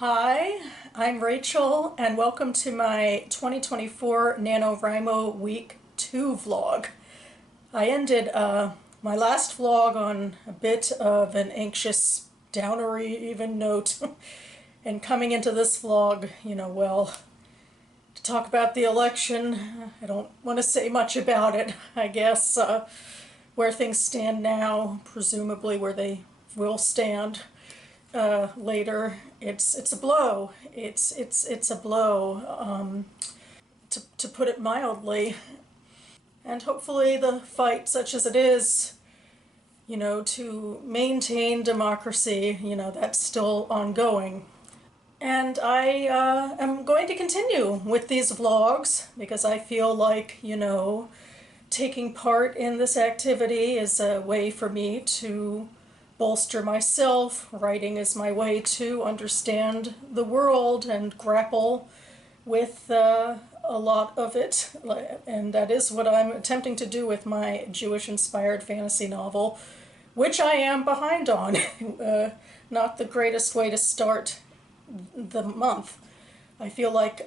Hi, I'm Rachel, and welcome to my 2024 NaNoWriMo Week 2 vlog. I ended my last vlog on a bit of an anxious, downery even note, and coming into this vlog, to talk about the election. I don't want to say much about it, I guess, where things stand now, presumably where they will stand later. It's a blow. It's a blow, to put it mildly. And hopefully the fight, such as it is, to maintain democracy, that's still ongoing. And I am going to continue with these vlogs because I feel like, taking part in this activity is a way for me to bolster myself. Writing is my way to understand the world and grapple with a lot of it. And that is what I'm attempting to do with my Jewish-inspired fantasy novel, which I am behind on. Not the greatest way to start the month. I feel like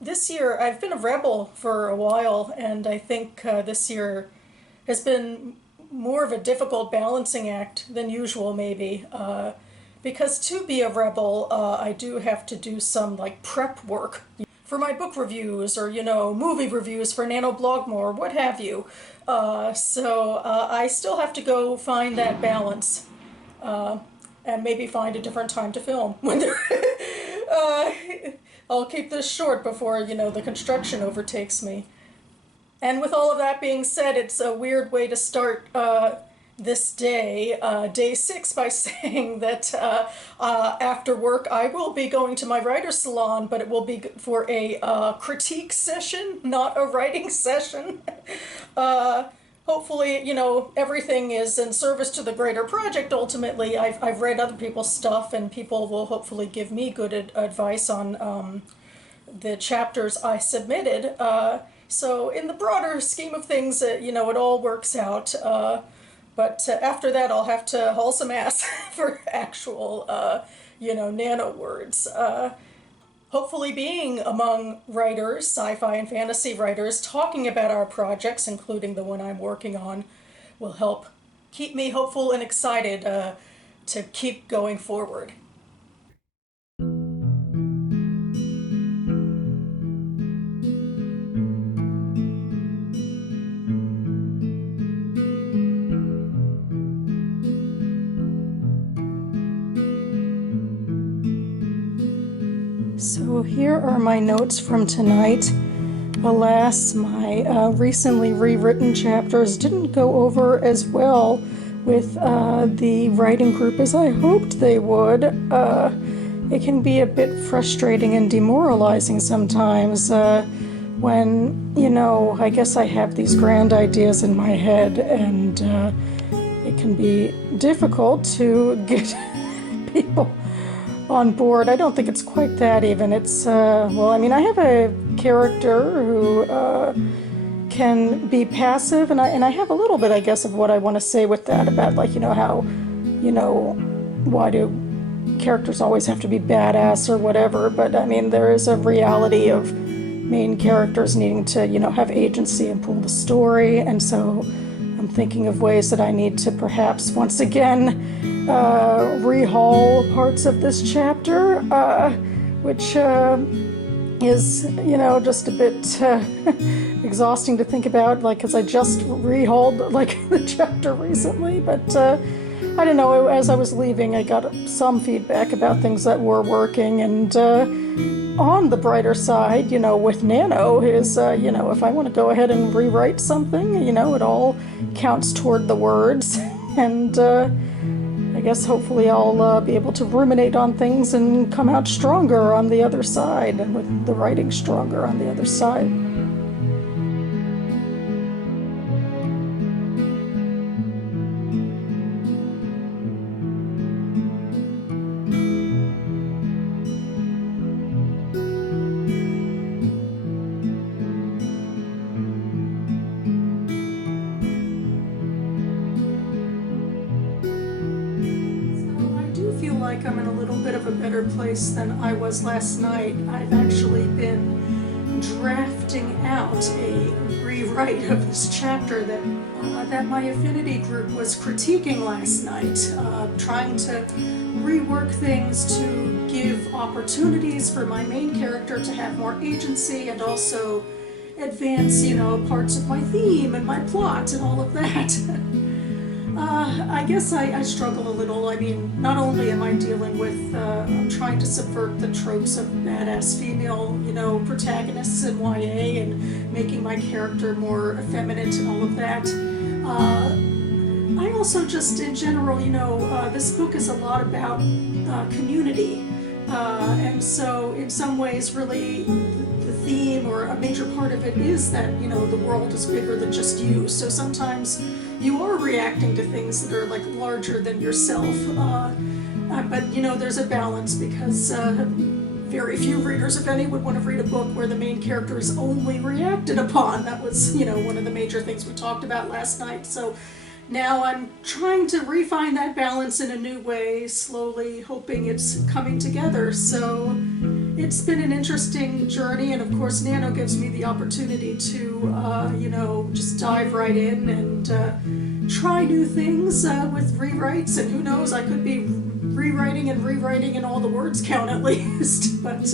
this year, I've been a rebel for a while, and I think this year has been more of a difficult balancing act than usual, maybe. Because to be a rebel, I do have to do some prep work for my book reviews or, movie reviews for NaNoBlogMore, or what have you. So I still have to go find that balance. And maybe find a different time to film. I'll keep this short before, the construction overtakes me. And with all of that being said, it's a weird way to start this day, day 6, by saying that after work I will be going to my writer's salon, but it will be for a critique session, not a writing session. Hopefully, everything is in service to the greater project ultimately. I've read other people's stuff, and people will hopefully give me good advice on the chapters I submitted. So in the broader scheme of things, it all works out. But after that, I'll have to haul some ass for actual, nano words. Hopefully being among writers, sci-fi and fantasy writers, talking about our projects, including the one I'm working on, will help keep me hopeful and excited to keep going forward. So here are my notes from tonight. Alas, my recently rewritten chapters didn't go over as well with the writing group as I hoped they would. It can be a bit frustrating and demoralizing sometimes when, I guess I have these grand ideas in my head, and it can be difficult to get people on board. I don't think it's quite that even. It's, I have a character who can be passive, and I have a little bit, I guess, of what I want to say with that about, how, why do characters always have to be badass or whatever, but there is a reality of main characters needing to, have agency and pull the story, and so I'm thinking of ways that I need to perhaps once again rehaul parts of this chapter, which is, just a bit exhausting to think about, because I just rehauled, the chapter recently, but I don't know, as I was leaving, I got some feedback about things that were working, and on the brighter side, with Nano is, if I want to go ahead and rewrite something, it all counts toward the words, and I guess hopefully I'll be able to ruminate on things and come out stronger on the other side, and with the writing stronger on the other side. like I'm in a little bit of a better place place than I was last night. I've actually been drafting out a rewrite of this chapter that my affinity group was critiquing last night, trying to rework things to give opportunities for my main character to have more agency and also advance, parts of my theme and my plot and all of that. I guess I struggle a little. I mean, not only am I dealing with trying to subvert the tropes of badass female, protagonists in YA and making my character more effeminate and all of that. I also just, in general, this book is a lot about community. And so, in some ways, really, the theme or a major part of it is that, the world is bigger than just you. So sometimes you are reacting to things that are like larger than yourself. But there's a balance because very few readers, if any, would want to read a book where the main character is only reacted upon. That was, one of the major things we talked about last night. So now I'm trying to refine that balance in a new way, slowly, hoping it's coming together. So it's been an interesting journey, and of course Nano gives me the opportunity to, just dive right in and try new things with rewrites, and who knows, I could be rewriting and all the words count at least. But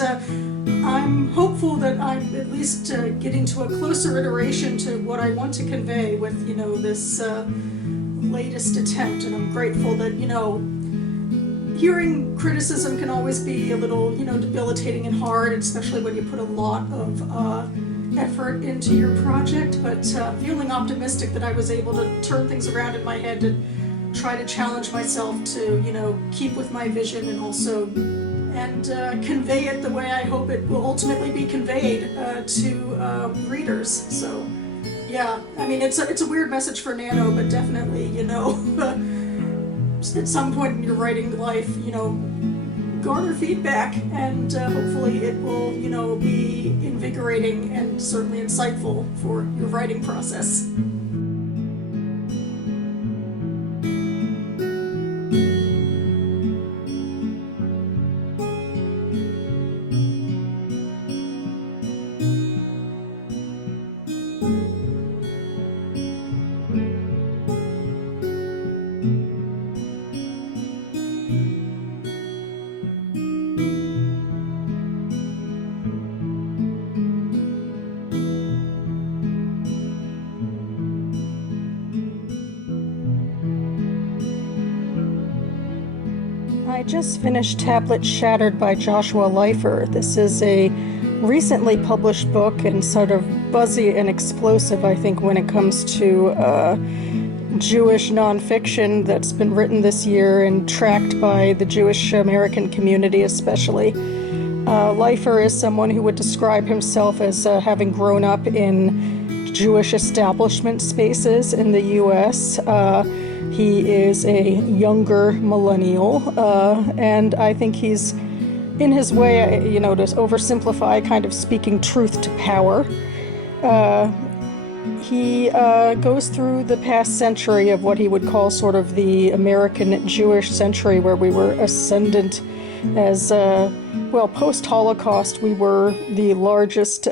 I'm hopeful that I'm at least getting to a closer iteration to what I want to convey with, this latest attempt, and I'm grateful that, hearing criticism can always be a little, debilitating and hard, especially when you put a lot of effort into your project, but feeling optimistic that I was able to turn things around in my head to try to challenge myself to, keep with my vision and also convey it the way I hope it will ultimately be conveyed to readers. So yeah, I mean, it's a weird message for Nano, but definitely, at some point in your writing life, garner feedback, and hopefully it will, be invigorating and certainly insightful for your writing process. I just finished Tablet Shattered by Joshua Leifer. This is a recently published book and sort of buzzy and explosive, I think, when it comes to Jewish nonfiction that's been written this year and tracked by the Jewish American community especially. Leifer is someone who would describe himself as having grown up in Jewish establishment spaces in the U.S. He is a younger millennial, and I think he's, in his way, to oversimplify, kind of speaking truth to power. He goes through the past century of what he would call sort of the American Jewish century, where we were ascendant as, post-Holocaust, we were the largest,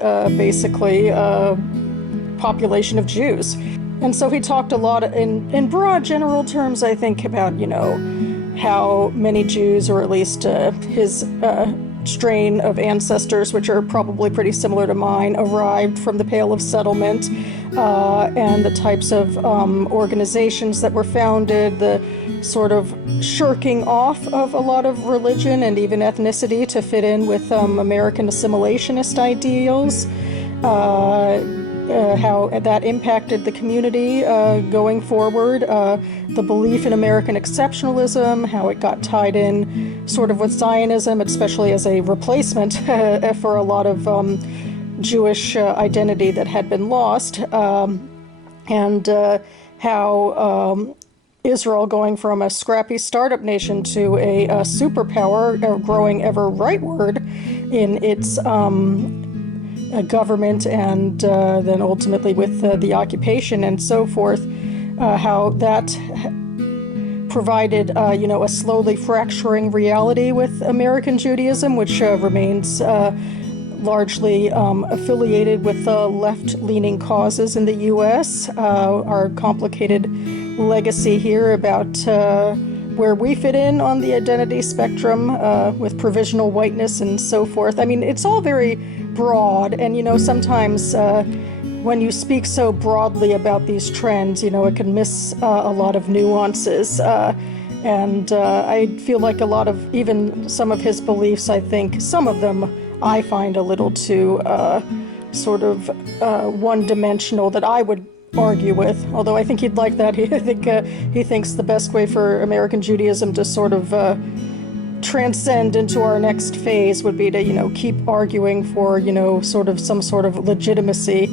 population of Jews. And so he talked a lot in broad general terms, I think, about, how many Jews, or at least his strain of ancestors, which are probably pretty similar to mine, arrived from the Pale of Settlement, and the types of organizations that were founded, the sort of shirking off of a lot of religion and even ethnicity to fit in with American assimilationist ideals. How that impacted the community going forward, the belief in American exceptionalism, how it got tied in sort of with Zionism, especially as a replacement for a lot of Jewish identity that had been lost, and how Israel going from a scrappy startup nation to a superpower, growing ever rightward in its government, and then ultimately with the occupation and so forth, how that provided, a slowly fracturing reality with American Judaism, which remains largely affiliated with left-leaning causes in the U.S. Our complicated legacy here about where we fit in on the identity spectrum with provisional whiteness and so forth. I mean, it's all very broad, and sometimes when you speak so broadly about these trends, it can miss a lot of nuances. And I feel like a lot of, even some of his beliefs, I think some of them I find a little too sort of one-dimensional that I would argue with. Although I think he'd like that. I think he thinks the best way for American Judaism to sort of transcend into our next phase would be to, keep arguing for, sort of some sort of legitimacy.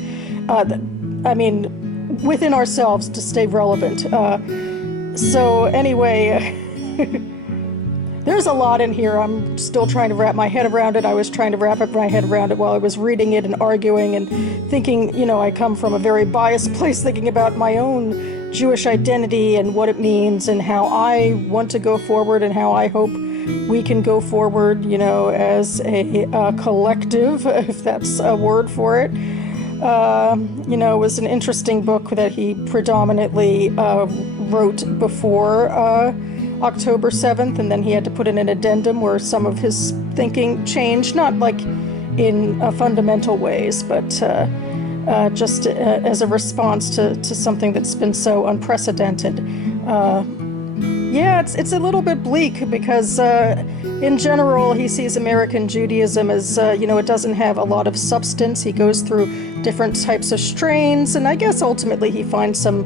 I mean, within ourselves to stay relevant. So anyway, there's a lot in here. I'm still trying to wrap my head around it. I was trying to wrap my head around it while I was reading it and arguing and thinking, I come from a very biased place thinking about my own Jewish identity and what it means and how I want to go forward and how I hope we can go forward, as a collective, if that's a word for it. It was an interesting book that he predominantly wrote before October 7th, and then he had to put in an addendum where some of his thinking changed, not like in fundamental ways, but just as a response to something that's been so unprecedented. It's a little bit bleak because in general he sees American Judaism as, it doesn't have a lot of substance. He goes through different types of strains, and I guess ultimately he finds some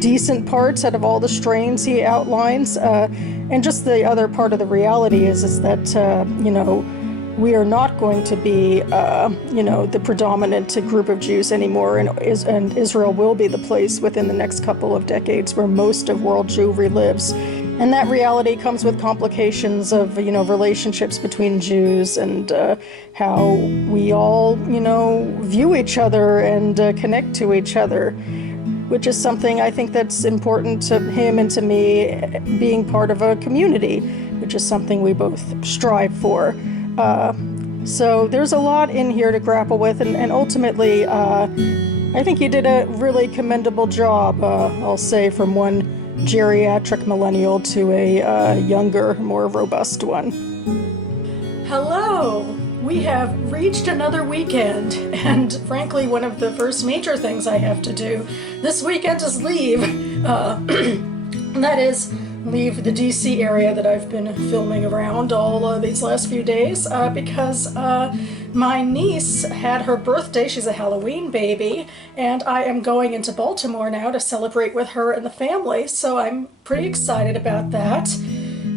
decent parts out of all the strains he outlines. And just the other part of the reality is that, we are not going to be, the predominant group of Jews anymore, and Israel will be the place within the next couple of decades where most of world Jewry lives. And that reality comes with complications of, relationships between Jews and how we all, view each other and connect to each other, which is something I think that's important to him and to me, being part of a community, which is something we both strive for. So there's a lot in here to grapple with, and ultimately, I think he did a really commendable job, I'll say, from one geriatric millennial to a younger, more robust one. Hello! We have reached another weekend, and frankly, one of the first major things I have to do this weekend is leave. And that is leave the DC area that I've been filming around all these last few days because my niece had her birthday. She's a Halloween baby, and I am going into Baltimore now to celebrate with her and the family, so I'm pretty excited about that.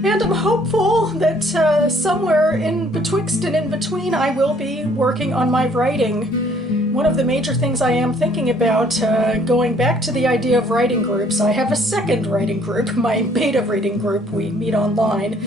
And I'm hopeful that somewhere in betwixt and in between I will be working on my writing. One of the major things I am thinking about, going back to the idea of writing groups, I have a second writing group, my beta reading group. We meet online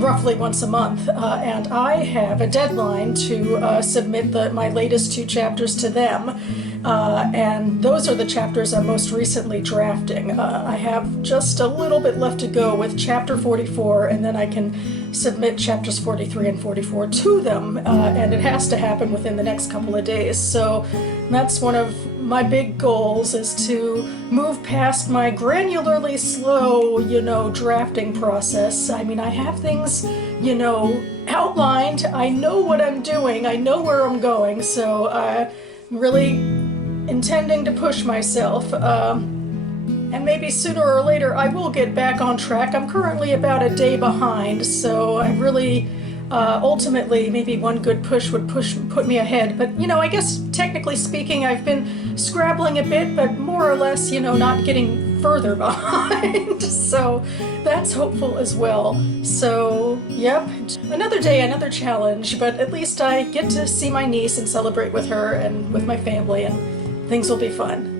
roughly once a month, and I have a deadline to submit my latest 2 chapters to them. And those are the chapters I'm most recently drafting. I have just a little bit left to go with chapter 44, and then I can submit chapters 43 and 44 to them, and it has to happen within the next couple of days. So that's one of my big goals, is to move past my granularly slow, drafting process. I mean, I have things, outlined. I know what I'm doing. I know where I'm going. So I'm really intending to push myself. And maybe sooner or later I will get back on track. I'm currently about a day behind, so I really, ultimately, maybe one good push would put me ahead. But, I guess technically speaking, I've been scrabbling a bit, but more or less, not getting further behind. So that's hopeful as well. So, yep, another day, another challenge, but at least I get to see my niece and celebrate with her and with my family, and things will be fun.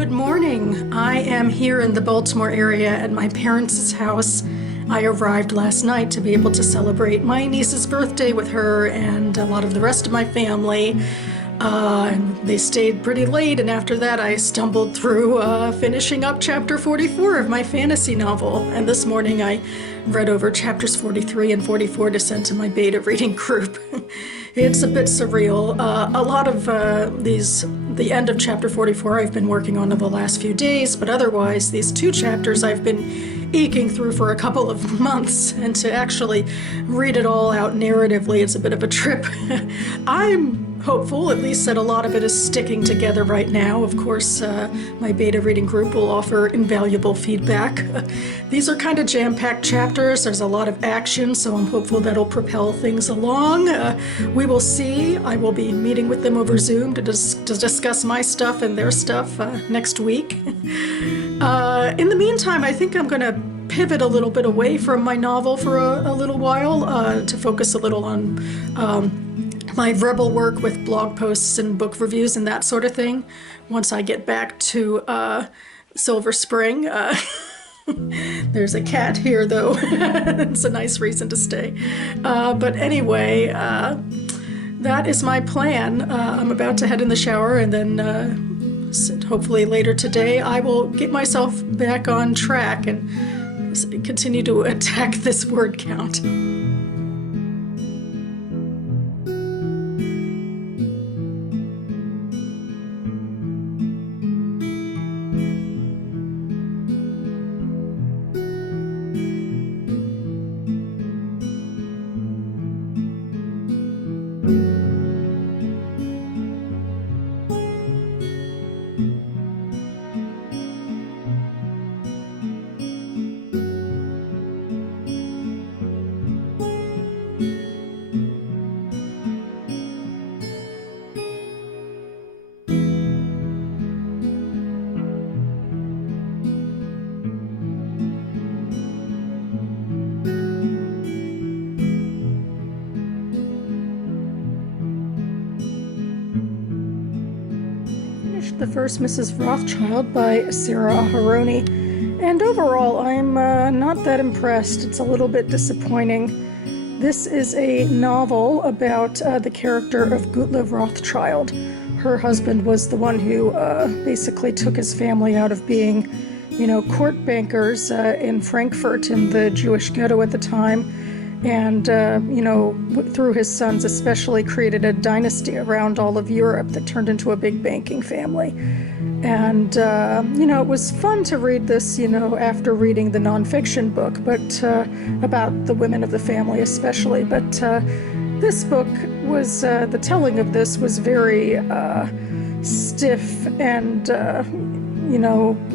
Good morning. I am here in the Baltimore area at my parents' house. I arrived last night to be able to celebrate my niece's birthday with her and a lot of the rest of my family. They stayed pretty late, and after that I stumbled through finishing up chapter 44 of my fantasy novel. And this morning I read over chapters 43 and 44 to send to my beta reading group. It's a bit surreal. A lot of the end of chapter 44 I've been working on in the last few days, but otherwise these two chapters I've been eking through for a couple of months, and to actually read it all out narratively, it's a bit of a trip. I'm hopeful, at least, that a lot of it is sticking together right now. Of course, my beta reading group will offer invaluable feedback. These are kind of jam-packed chapters. There's a lot of action, so I'm hopeful that'll propel things along. We will see. I will be meeting with them over Zoom to discuss my stuff and their stuff next week. In the meantime, I think I'm going to pivot a little bit away from my novel for a little while to focus a little on my Rebel work with blog posts and book reviews and that sort of thing once I get back to Silver Spring. There's a cat here, though. It's a nice reason to stay. But anyway, that is my plan. I'm about to head in the shower, and then hopefully later today I will get myself back on track and continue to attack this word count. The First Mrs. Rothschild by Sarah Aharoni, and overall I'm not that impressed. It's a little bit disappointing. This is a novel about the character of Gutliv Rothschild. Her husband was the one who basically took his family out of being, court bankers in Frankfurt in the Jewish ghetto at the time, and, through his sons especially created a dynasty around all of Europe that turned into a big banking family. And, it was fun to read this, after reading the nonfiction book, but about the women of the family especially. But this book was, the telling of this was very stiff and,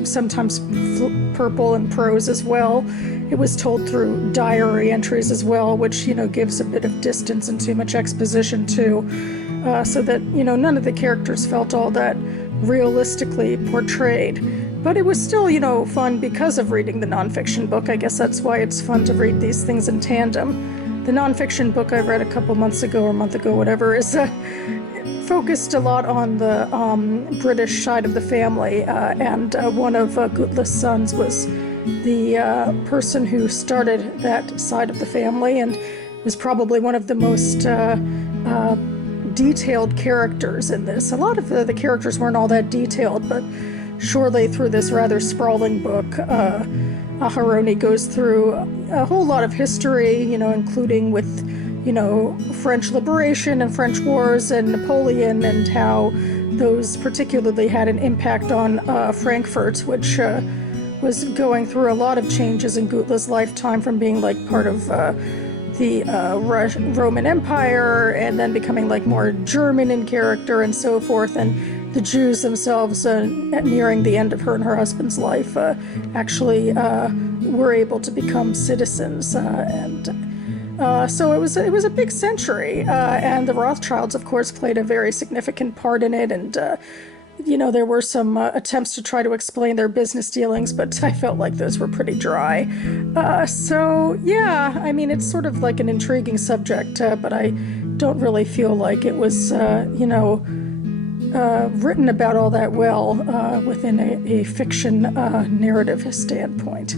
sometimes purple in prose as well. It was told through diary entries as well, which, gives a bit of distance and too much exposition too, so that, none of the characters felt all that realistically portrayed. But it was still, fun because of reading the nonfiction book. I guess that's why it's fun to read these things in tandem. The nonfiction book I read a couple months ago or a month ago, whatever, is focused a lot on the British side of the family, and one of Gutliv's sons was the person who started that side of the family, and was probably one of the most detailed characters in this. A lot of the characters weren't all that detailed, but surely through this rather sprawling book, Aharoni goes through a whole lot of history, including with, French liberation and French wars and Napoleon, and how those particularly had an impact on Frankfurt, which was going through a lot of changes in Gutliv's lifetime, from being part of the Roman Empire, and then becoming more German in character and so forth. And the Jews themselves, nearing the end of her and her husband's life, actually were able to become citizens. So it was a big century, and the Rothschilds, of course, played a very significant part in it. And there were some attempts to try to explain their business dealings, but I felt like those were pretty dry. So yeah, I mean, it's sort of like an intriguing subject, but I don't really feel like it was, written about all that well within a fiction narrative standpoint.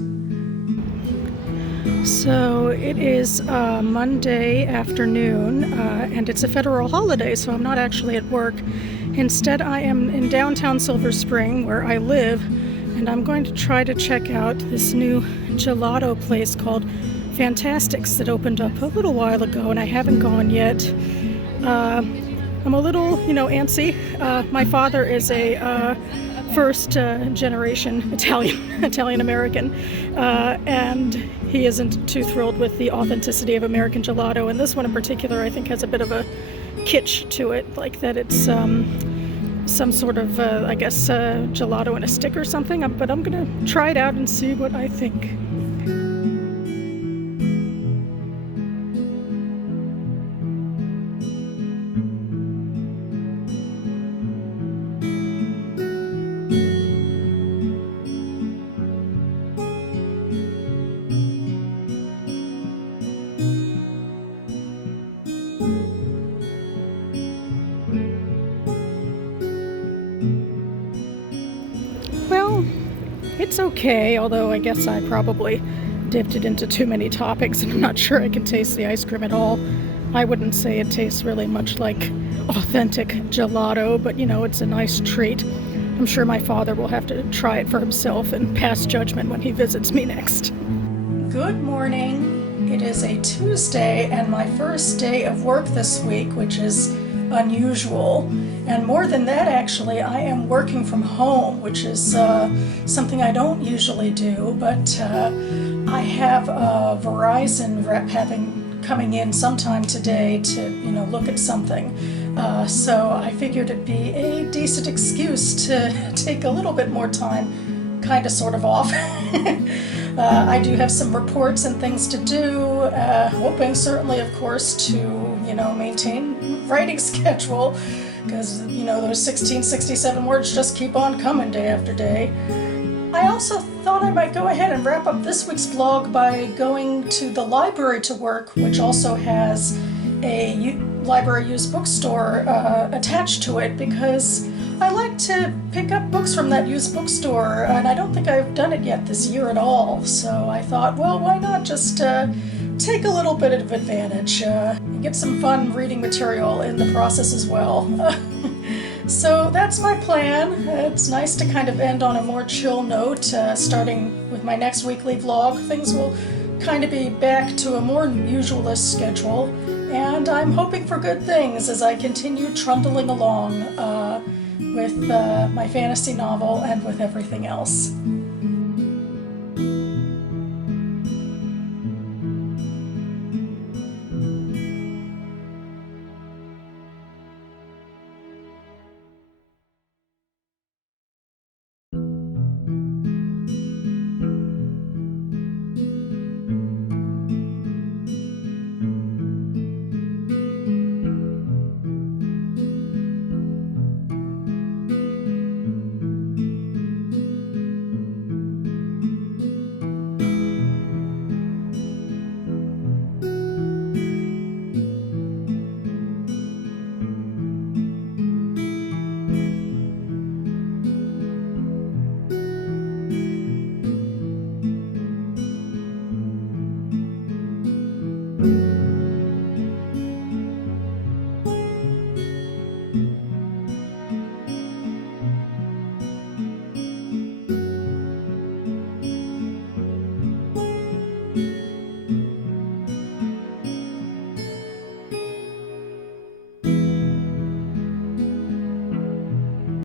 So it is Monday afternoon, and it's a federal holiday, so I'm not actually at work. Instead, I am in downtown Silver Spring, where I live, and I'm going to try to check out this new gelato place called Fantastics that opened up a little while ago, and I haven't gone yet. I'm a little, antsy. My father is a first generation Italian American, and he isn't too thrilled with the authenticity of American gelato, and this one in particular I think has a bit of a kitsch to it, like that it's some sort of gelato in a stick or something, but I'm gonna try it out and see what I think. Well, it's okay, although I guess I probably dipped it into too many topics and I'm not sure I can taste the ice cream at all. I wouldn't say it tastes really much like authentic gelato, but it's a nice treat. I'm sure my father will have to try it for himself and pass judgment when he visits me next. Good morning. It is a Tuesday and my first day of work this week, which is unusual. And more than that, actually, I am working from home, which is something I don't usually do, but I have a Verizon rep coming in sometime today to, look at something. So I figured it'd be a decent excuse to take a little bit more time, kind of sort of off. I do have some reports and things to do, hoping certainly, of course, to, maintain writing schedule, because, those 1667 words just keep on coming day after day. I also thought I might go ahead and wrap up this week's vlog by going to the library to work, which also has a library used bookstore attached to it, because I like to pick up books from that used bookstore, and I don't think I've done it yet this year at all, so I thought, well, why not just take a little bit of advantage and get some fun reading material in the process as well. So that's my plan. It's nice to kind of end on a more chill note, starting with my next weekly vlog. Things will kind of be back to a more usualist schedule, and I'm hoping for good things as I continue trundling along with my fantasy novel and with everything else.